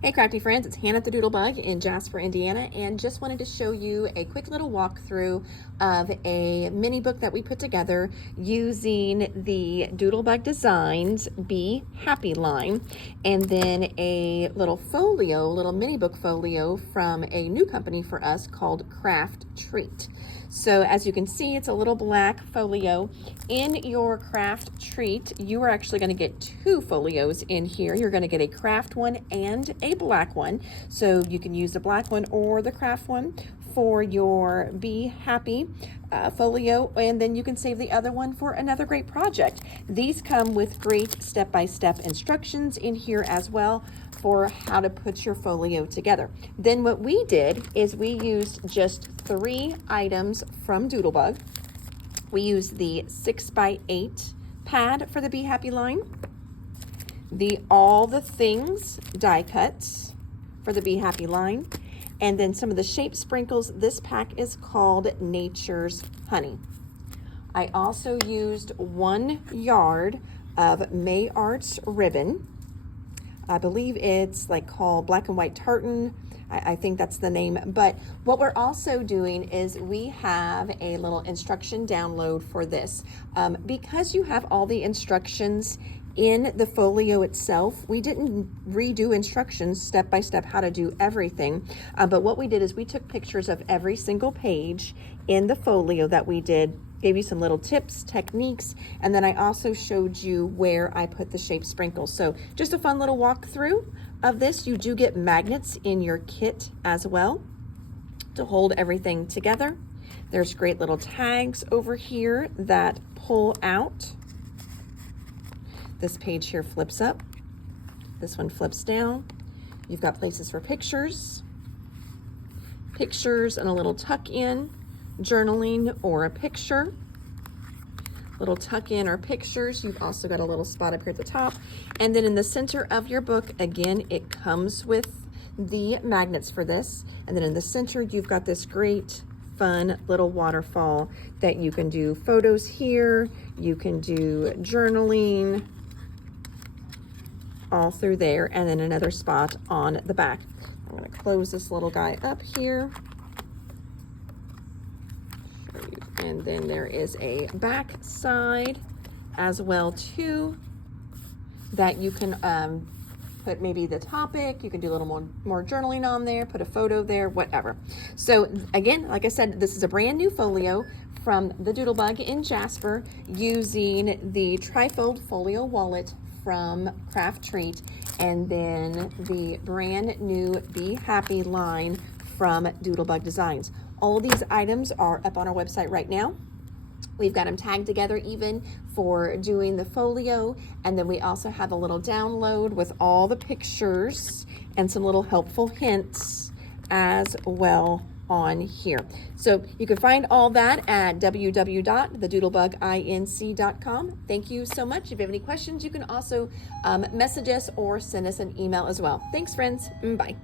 Hey crafty friends, it's Hannah the Doodlebug in Jasper, Indiana, and just wanted to show you a quick little walkthrough of a mini book that we put together using the Doodlebug Designs Be Happy line, and then a little mini book folio from a new company for us called Craft Treat. So as you can see, it's a little black folio. In your Craft Treat, you are actually going to get two folios in here. You're going to get a craft one and a black one. So you can use the black one or the craft one for your Be Happy folio, and then you can save the other one for another great project. These come with great step-by-step instructions in here as well for how to put your folio together. Then what we did is we used just 3 items from Doodlebug. We used the 6x8 pad for the Be Happy line, the All the Things die cuts for the Be Happy line, and then some of the shape sprinkles. This pack is called Nature's Honey. I also used 1 yard of May Arts ribbon. I believe it's like called Black and White Tartan. I think that's the name. But what we're also doing is we have a little instruction download for this. Because you have all the instructions in the folio itself, we didn't redo instructions step by step how to do everything. But what we did is we took pictures of every single page in the folio that we did, gave you some little tips, techniques, and then I also showed you where I put the shape sprinkles. So just a fun little walkthrough of this. You do get magnets in your kit as well to hold everything together. There's great little tags over here that pull out. This page here flips up. This one flips down. You've got places for pictures and a little tuck in, journaling or a picture, little tuck in or pictures. You've also got a little spot up here at the top, and then in the center of your book, again, it comes with the magnets for this, and then in the center you've got this great fun little waterfall that you can do photos here, you can do journaling all through there, and then another spot on the back. I'm going to close this little guy up here. And then there is a back side as well too that you can put maybe the topic. You can do a little more journaling on there, put a photo there, whatever. So again, like I said, this is a brand new folio from the Doodlebug in Jasper using the Trifold Folio Wallet from Craft Treat, and then the brand new Be Happy line from Doodlebug Designs. All these items are up on our website right now. We've got them tagged together even for doing the folio, and then we also have a little download with all the pictures and some little helpful hints as well on here. So you can find all that at www.thedoodlebuginc.com. Thank you so much. If you have any questions, you can also message us or send us an email as well. Thanks, friends. Bye.